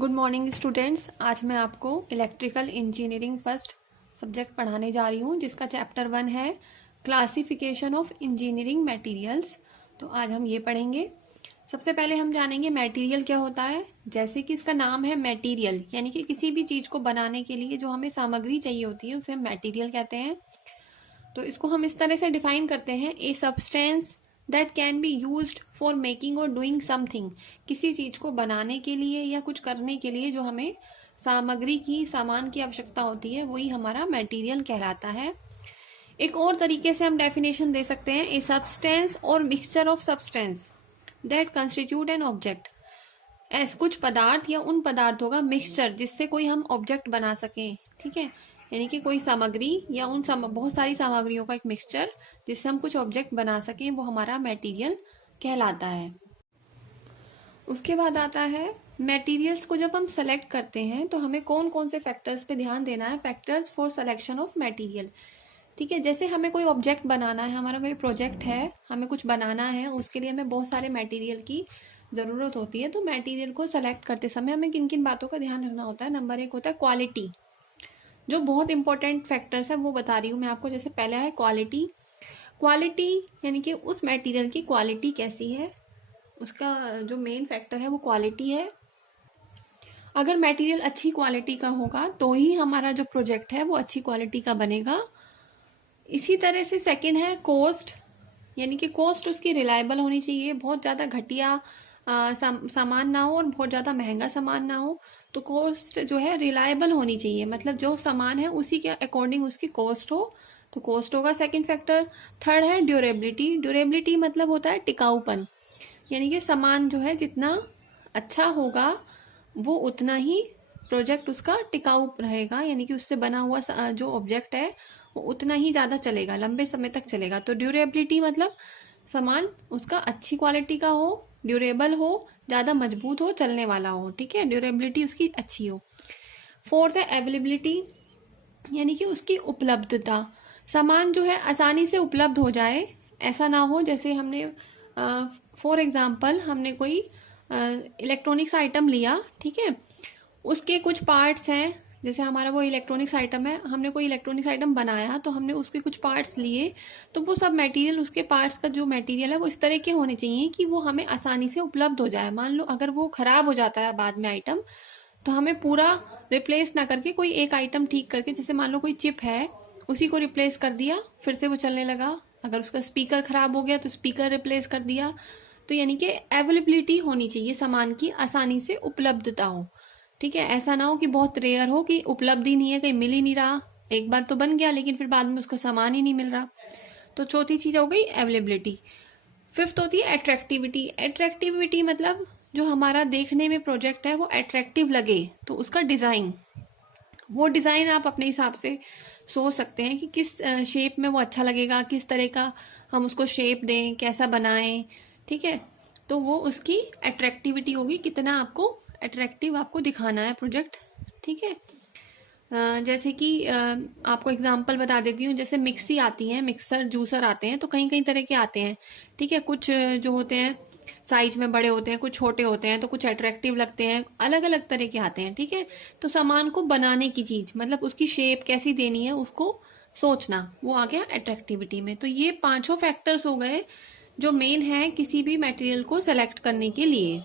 Good morning students. आज मैं आपको इलेक्ट्रिकल इंजीनियरिंग फर्स्ट सब्जेक्ट पढ़ाने जा रही हूँ, जिसका चैप्टर 1 है क्लासिफिकेशन ऑफ इंजीनियरिंग मटेरियल्स। तो आज हम ये पढ़ेंगे। सबसे पहले हम जानेंगे मटेरियल क्या होता है। जैसे कि इसका नाम है मटेरियल, यानी कि किसी भी चीज़ को बनाने के लिए जो हमें सामग्री चाहिए होती है उसे हम मटेरियल कहते हैं। तो इसको हम इस तरह से डिफाइन करते हैं, a substance that can be used for making और डूइंग समथिंग। किसी चीज को बनाने के लिए या कुछ करने के लिए जो हमें सामग्री की सामान की आवश्यकता होती है वही हमारा मटेरियल कहलाता है। एक और तरीके से हम डेफिनेशन दे सकते हैं, ए सब्सटेंस और mixture of substance that constitute an object. ऐसे कुछ पदार्थ या उन पदार्थों का मिक्सचर जिससे कोई हम ऑब्जेक्ट बना सकें। ठीक है, यानी कि कोई सामग्री या उन बहुत सारी सामग्रियों का एक मिक्सचर जिससे हम कुछ ऑब्जेक्ट बना सकें, वो हमारा मटेरियल कहलाता है। उसके बाद आता है मटेरियल्स को जब हम सेलेक्ट करते हैं तो हमें कौन कौन से फैक्टर्स पे ध्यान देना है। Factors for selection of material. ठीक है, जैसे हमें कोई ऑब्जेक्ट बनाना है, हमारा कोई प्रोजेक्ट है, हमें कुछ बनाना है, उसके लिए हमें बहुत सारे मटेरियल की ज़रूरत होती है। तो मटेरियल को सेलेक्ट करते समय हमें किन किन बातों का ध्यान रखना होता है। नंबर 1 होता है क्वालिटी। जो बहुत इंपॉर्टेंट फैक्टर्स है वो बता रही हूँ मैं आपको। जैसे पहला है क्वालिटी। क्वालिटी यानी कि उस मटेरियल की क्वालिटी कैसी है, उसका जो मेन फैक्टर है वो क्वालिटी है। अगर मटेरियल अच्छी क्वालिटी का होगा तो ही हमारा जो प्रोजेक्ट है वो अच्छी क्वालिटी का बनेगा। इसी तरह से सेकंड है कॉस्ट, यानी कि कॉस्ट उसकी रिलायबल होनी चाहिए। बहुत ज़्यादा घटिया सामान ना हो और बहुत ज़्यादा महंगा सामान ना हो। तो कॉस्ट जो है रिलायबल होनी चाहिए, मतलब जो सामान है उसी के अकॉर्डिंग उसकी कॉस्ट हो, तो कॉस्ट होगा सेकंड फैक्टर। थर्ड है ड्यूरेबिलिटी। ड्यूरेबिलिटी मतलब होता है टिकाऊपन, यानी कि सामान जो है जितना अच्छा होगा वो उतना ही प्रोजेक्ट उसका टिकाऊ रहेगा, यानी कि उससे बना हुआ जो ऑब्जेक्ट है वो उतना ही ज़्यादा चलेगा, लंबे समय तक चलेगा। तो ड्यूरेबिलिटी मतलब सामान उसका अच्छी क्वालिटी का हो, ड्यूरेबल हो, ज़्यादा मजबूत हो, चलने वाला हो। ठीक है, ड्यूरेबिलिटी उसकी अच्छी हो। फोर्थ है अवेलेबिलिटी, यानी कि उसकी उपलब्धता। सामान जो है आसानी से उपलब्ध हो जाए, ऐसा ना हो जैसे हमने फॉर एग्जांपल हमने कोई इलेक्ट्रॉनिक्स आइटम लिया, ठीक है, उसके कुछ पार्ट्स हैं, जैसे हमारा वो इलेक्ट्रॉनिक्स आइटम है, हमने कोई इलेक्ट्रॉनिक्स आइटम बनाया तो हमने उसके कुछ पार्ट्स लिए, तो वो सब मटेरियल, उसके पार्ट्स का जो मटेरियल है वो इस तरह के होने चाहिए कि वो हमें आसानी से उपलब्ध हो जाए। मान लो अगर वो खराब हो जाता है बाद में आइटम, तो हमें पूरा रिप्लेस ना करके कोई एक आइटम ठीक करके, जैसे मान लो कोई चिप है उसी को रिप्लेस कर दिया, फिर से वो चलने लगा। अगर उसका स्पीकर खराब हो गया तो स्पीकर रिप्लेस कर दिया। तो यानी कि अवेलेबिलिटी होनी चाहिए, सामान की आसानी से उपलब्धता हो। ठीक है, ऐसा ना हो कि बहुत रेयर हो कि उपलब्ध ही नहीं है, कहीं मिल ही नहीं रहा, एक बार तो बन गया लेकिन फिर बाद में उसका सामान ही नहीं मिल रहा। तो चौथी चीज हो गई अवेलेबिलिटी। फिफ्थ होती है अट्रैक्टिविटी। अट्रैक्टिविटी मतलब जो हमारा देखने में प्रोजेक्ट है वो अट्रैक्टिव लगे, तो उसका डिजाइन, वो डिजाइन आप अपने हिसाब से सोच सकते हैं कि किस शेप में वो अच्छा लगेगा, किस तरह का हम उसको शेप दें, कैसा बनाएं। ठीक है, तो वो उसकी अट्रैक्टिविटी होगी, कितना आपको अट्रैक्टिव आपको दिखाना है प्रोजेक्ट। ठीक है, जैसे कि आपको एग्जांपल बता देती हूँ। जैसे मिक्सी आती है, मिक्सर जूसर आते हैं, तो कई कई तरह के आते हैं। ठीक है, कुछ जो होते हैं साइज में बड़े होते हैं, कुछ छोटे होते हैं, तो कुछ अट्रैक्टिव लगते हैं, अलग अलग तरह के आते हैं। ठीक है, तो सामान को बनाने की चीज, मतलब उसकी शेप कैसी देनी है उसको सोचना, वो आ गया अट्रैक्टिविटी में। तो ये पांचों फैक्टर्स हो गए जो मेन है किसी भी मटेरियल को सेलेक्ट करने के लिए।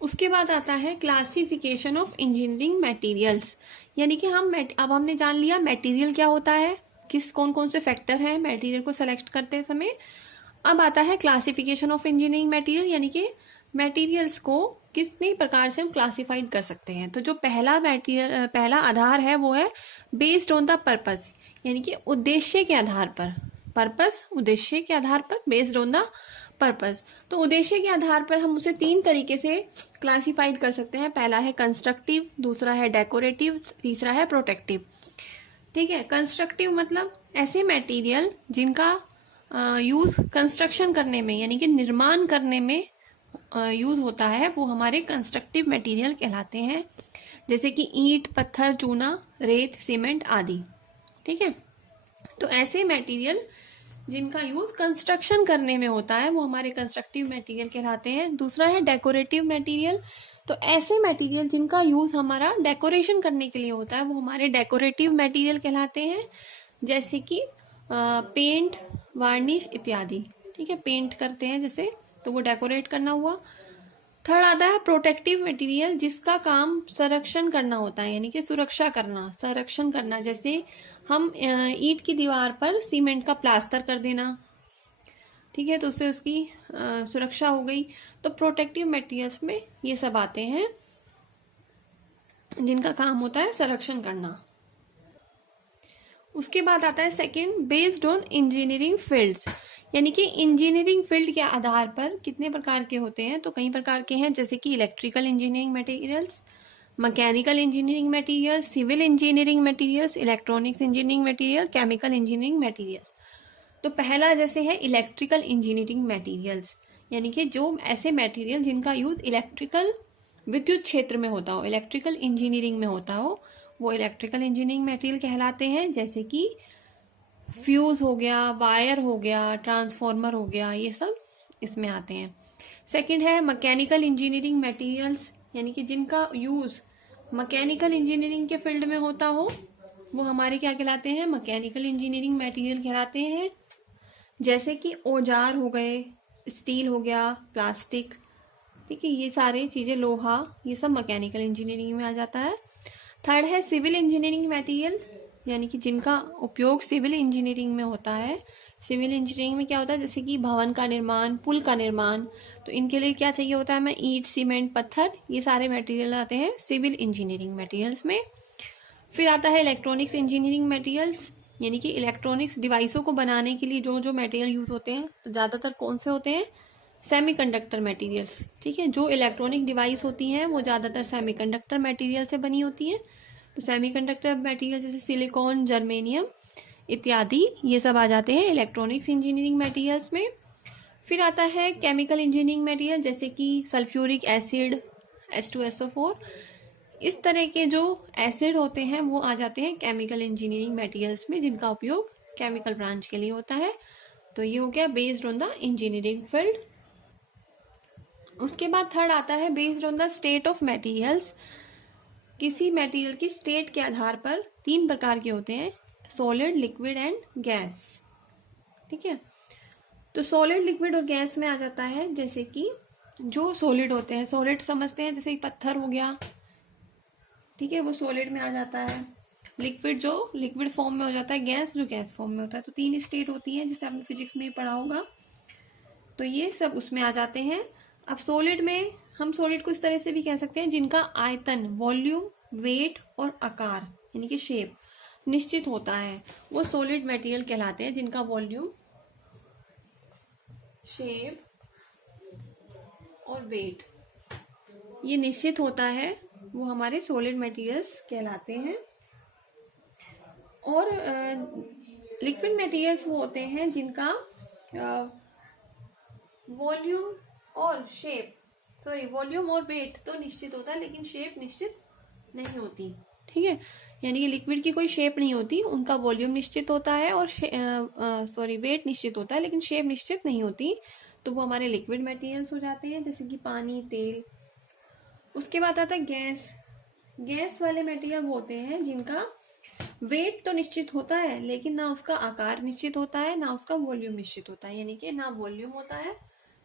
उसके बाद आता है क्लासिफिकेशन ऑफ इंजीनियरिंग मटेरियल्स, यानी कि अब हमने जान लिया मटेरियल क्या होता है, किस कौन कौन से फैक्टर हैं मटेरियल को सेलेक्ट करते समय। अब आता है क्लासिफिकेशन ऑफ इंजीनियरिंग मटेरियल, यानी कि मटेरियल्स को कितनी प्रकार से हम क्लासिफाइड कर सकते हैं। तो जो पहला आधार है वो है बेस्ड ऑन द पर्पस, यानी कि उद्देश्य के आधार पर। पर्पस उद्देश्य के आधार पर, बेस्ड ऑन द पर्पस। तो उद्देश्य के आधार पर हम उसे 3 तरीके से क्लासिफाइड कर सकते हैं। पहला है कंस्ट्रक्टिव, दूसरा है डेकोरेटिव, तीसरा है प्रोटेक्टिव। ठीक है, कंस्ट्रक्टिव मतलब ऐसे मटेरियल जिनका यूज कंस्ट्रक्शन करने में, यानी कि निर्माण करने में यूज होता है, वो हमारे कंस्ट्रक्टिव मटेरियल कहलाते हैं। जैसे कि ईंट, पत्थर, चूना, रेत, सीमेंट आदि। ठीक है, तो ऐसे मटेरियल जिनका यूज कंस्ट्रक्शन करने में होता है वो हमारे कंस्ट्रक्टिव मटेरियल कहलाते हैं। दूसरा है डेकोरेटिव मटेरियल, तो ऐसे मटेरियल जिनका यूज हमारा डेकोरेशन करने के लिए होता है वो हमारे डेकोरेटिव मटेरियल कहलाते हैं, जैसे कि पेंट, वार्निश इत्यादि। ठीक है, पेंट करते हैं जैसे, तो वो डेकोरेट करना हुआ। थर्ड आता है प्रोटेक्टिव मटेरियल, जिसका काम संरक्षण करना होता है, यानी कि सुरक्षा करना, संरक्षण करना। जैसे हम ईंट की दीवार पर सीमेंट का प्लास्टर कर देना, ठीक है, तो उससे उसकी सुरक्षा हो गई। तो प्रोटेक्टिव मटेरियल्स में ये सब आते हैं जिनका काम होता है संरक्षण करना। उसके बाद आता है second, based on engineering fields, यानी कि इंजीनियरिंग फील्ड के आधार पर कितने प्रकार के होते हैं, तो कई प्रकार के हैं, जैसे कि electrical engineering materials, mechanical engineering materials, civil engineering materials, electronics engineering material, chemical engineering material. तो पहला जैसे है इलेक्ट्रिकल इंजीनियरिंग मटेरियल्स, यानी कि जो ऐसे मटेरियल जिनका यूज इलेक्ट्रिकल, विद्युत क्षेत्र में होता हो, इलेक्ट्रिकल इंजीनियरिंग में होता हो, वो इलेक्ट्रिकल इंजीनियरिंग मटेरियल कहलाते हैं। जैसे कि फ्यूज हो गया, वायर हो गया, ट्रांसफार्मर हो गया, ये सब इसमें आते हैं। सेकंड है मैकेनिकल इंजीनियरिंग मटेरियल्स, यानी कि जिनका यूज मैकेनिकल इंजीनियरिंग के फील्ड में होता हो, वो हमारे क्या कहलाते हैं, मैकेनिकल इंजीनियरिंग मटेरियल कहलाते हैं। जैसे कि औजार हो गए, स्टील हो गया, प्लास्टिक, ठीक है, ये सारे चीजें, लोहा, ये सब मैकेनिकल इंजीनियरिंग में आ जाता है। थर्ड है सिविल इंजीनियरिंग मटेरियल, यानी कि जिनका उपयोग सिविल इंजीनियरिंग में होता है। सिविल इंजीनियरिंग में क्या होता है, जैसे कि भवन का निर्माण, पुल का निर्माण, तो इनके लिए क्या चाहिए होता है, हमें ईंट, सीमेंट, पत्थर, ये सारे मटेरियल आते हैं सिविल इंजीनियरिंग मटेरियल्स में। फिर आता है इलेक्ट्रॉनिक्स इंजीनियरिंग मटेरियल्स, यानी कि इलेक्ट्रॉनिक्स डिवाइसों को बनाने के लिए जो जो मटेरियल यूज होते हैं, तो ज्यादातर कौन से होते हैं, सेमीकंडक्टर मटेरियल्स। ठीक है, जो इलेक्ट्रॉनिक डिवाइस होती हैं वो ज्यादातर सेमीकंडक्टर मटेरियल से बनी होती है। तो सेमीकंडक्टर मटेरियल जैसे सिलिकॉन, जर्मेनियम इत्यादि, ये सब आ जाते हैं इलेक्ट्रॉनिक्स इंजीनियरिंग मटेरियल्स में। फिर आता है केमिकल इंजीनियरिंग मटेरियल, जैसे कि सल्फ्यूरिक एसिड, H2SO4, इस तरह के जो एसिड होते हैं वो आ जाते हैं केमिकल इंजीनियरिंग मटेरियल्स में, जिनका उपयोग केमिकल ब्रांच के लिए होता है। तो ये हो गया based on the engineering field. उसके बाद थर्ड आता है based on the state of materials, किसी मटेरियल की स्टेट के आधार पर तीन प्रकार के होते हैं, सॉलिड, लिक्विड एंड गैस। ठीक है, तो सॉलिड, लिक्विड और गैस में आ जाता है, जैसे कि जो सॉलिड होते हैं, सॉलिड समझते हैं जैसे पत्थर हो गया, ठीक है, वो सॉलिड में आ जाता है। लिक्विड जो लिक्विड फॉर्म में हो जाता है, गैस जो गैस फॉर्म में होता है। तो तीन स्टेट होती हैं, जिसे आपने फिजिक्स में पढ़ा होगा, तो ये सब उसमें आ जाते हैं। अब सॉलिड में हम सॉलिड को इस तरह से भी कह सकते हैं जिनका आयतन, वॉल्यूम, वेट और आकार, यानी कि शेप निश्चित होता है, वो सॉलिड मटेरियल कहलाते हैं। जिनका वॉल्यूम, शेप और वेट ये निश्चित होता है, वो हमारे सॉलिड मटेरियल्स कहलाते हैं। और लिक्विड मटेरियल्स वो होते हैं जिनका वॉल्यूम और शेप, वॉल्यूम और वेट तो निश्चित होता है, लेकिन शेप निश्चित नहीं होती। ठीक है, यानी कि लिक्विड की कोई शेप नहीं होती, उनका वॉल्यूम निश्चित होता है और वेट निश्चित होता है, लेकिन शेप निश्चित नहीं होती, तो वो हमारे लिक्विड मटेरियल्स हो जाते हैं, जैसे कि पानी, तेल। उसके बाद आता है गैस। गैस वाले मटेरियल वो होते हैं जिनका वेट तो निश्चित होता है, लेकिन ना उसका आकार निश्चित होता है, ना उसका वॉल्यूम निश्चित होता है, यानी कि ना वॉल्यूम होता है,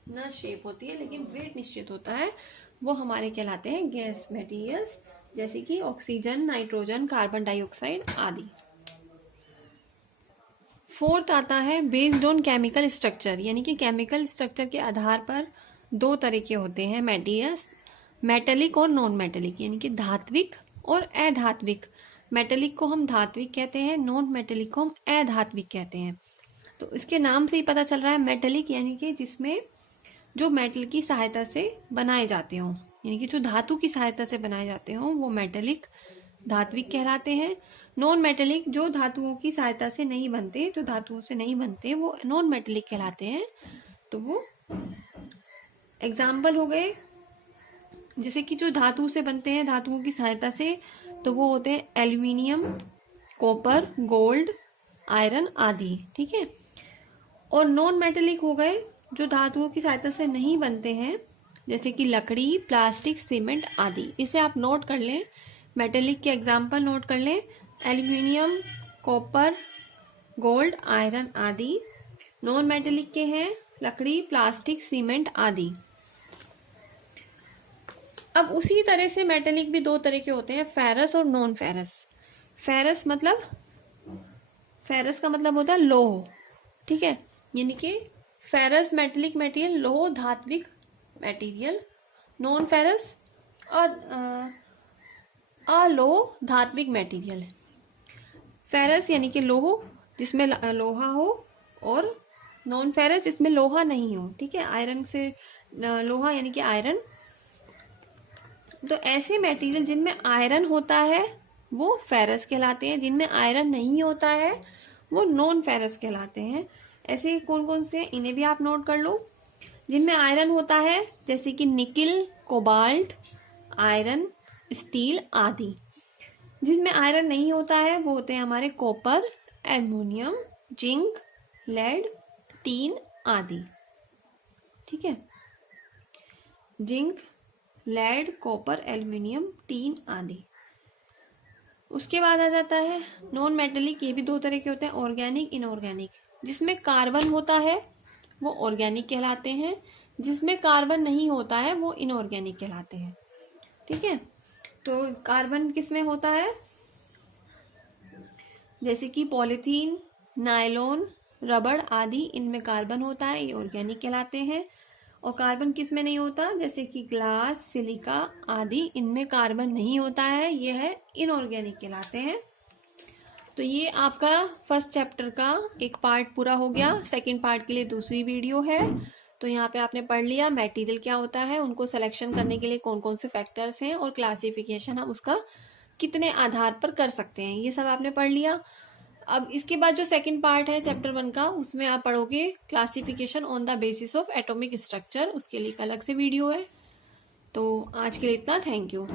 ना शेप होती है, लेकिन वेट निश्चित होता है, वो हमारे कहलाते हैं गैस मटेरियल्स, जैसे कि ऑक्सीजन, नाइट्रोजन, कार्बन डाइऑक्साइड आदि। फोर्थ आता है बेस्ड ऑन केमिकल स्ट्रक्चर, यानी कि केमिकल स्ट्रक्चर के आधार पर दो तरह के होते हैं मटेरियल्स, मेटेलिक और नॉन मेटेलिक, यानी कि धात्विक और अधात्विक। मेटेलिक को हम धात्विक कहते हैं, नॉन मेटेलिक को हम अधात्विक कहते हैं। तो इसके नाम से ही पता चल रहा है, मेटेलिक यानी कि जिसमें जो मेटल की सहायता से बनाए जाते हों, यानी कि जो धातु की सहायता से बनाए जाते हों, वो मेटेलिक, धात्विक कहलाते हैं। नॉन मेटेलिक जो धातुओं की सहायता से नहीं बनते, जो धातुओं से नहीं बनते, वो नॉन मेटेलिक कहलाते हैं। तो वो एग्जाम्पल हो गए, जैसे कि जो धातु से बनते हैं धातुओं की सहायता से, तो वो होते हैं एल्यूमिनियम, कॉपर, गोल्ड, आयरन आदि। ठीक है, और नॉन मेटेलिक हो गए जो धातुओं की सहायता से नहीं बनते हैं, जैसे कि लकड़ी, प्लास्टिक, सीमेंट आदि। इसे आप नोट कर लें, मेटेलिक के एग्जाम्पल नोट कर लें, एल्यूमिनियम, कॉपर, गोल्ड, आयरन आदि। नॉन मेटेलिक के हैं लकड़ी, प्लास्टिक, सीमेंट आदि। अब उसी तरह से मेटेलिक भी दो तरह के होते हैं, फेरस और नॉन फेरस। फेरस का मतलब होता है लोह, ठीक है, यानी कि फेरस मेटेलिक मटेरियल, लोह धात्विक मटेरियल। नॉन फेरस अलोह धात्विक मटेरियल। फेरस यानी कि लोह जिसमें लोहा हो, और नॉन फेरस जिसमें लोहा नहीं हो, ठीक है। आयरन से लोहा यानी कि आयरन। तो ऐसे मटेरियल जिनमें आयरन होता है वो फेरस कहलाते हैं, जिनमें आयरन नहीं होता है वो नॉन फेरस कहलाते हैं। ऐसे कौन कौन से हैं इन्हें भी आप नोट कर लो। जिनमें आयरन होता है जैसे कि निकिल, कोबाल्ट, आयरन, स्टील आदि। जिसमें आयरन नहीं होता है वो होते हैं हमारे copper, aluminium, zinc, lead, tin आदि, ठीक है। Zinc, lead, copper, aluminium, tin आदि। उसके बाद आ जाता है नॉन मेटेलिक। ये भी दो तरह के होते हैं, ऑर्गेनिक, इनऑर्गेनिक। जिसमें कार्बन होता है वो ऑर्गेनिक कहलाते हैं, जिसमें कार्बन नहीं होता है वो इनऑर्गेनिक कहलाते हैं, ठीक है। तो कार्बन किसमें होता है, जैसे कि पॉलीथीन, नायलॉन, रबड़ आदि, इनमें कार्बन होता है, ये ऑर्गेनिक कहलाते हैं। और कार्बन किस में नहीं होता, जैसे कि ग्लास, सिलिका आदि, इनमें कार्बन नहीं होता है, ये है इनऑर्गेनिक कहलाते हैं। तो ये आपका फर्स्ट चैप्टर का एक पार्ट पूरा हो गया। सेकंड पार्ट के लिए दूसरी वीडियो है। तो यहाँ पे आपने पढ़ लिया मटेरियल क्या होता है, उनको सिलेक्शन करने के लिए कौन कौन से फैक्टर्स हैं, और क्लासिफिकेशन हम उसका कितने आधार पर कर सकते हैं, ये सब आपने पढ़ लिया। अब इसके बाद जो सेकंड पार्ट है चैप्टर 1 का, उसमें आप पढ़ोगे classification on the basis of atomic structure. उसके लिए एक अलग से वीडियो है। तो आज के लिए इतना, थैंक यू।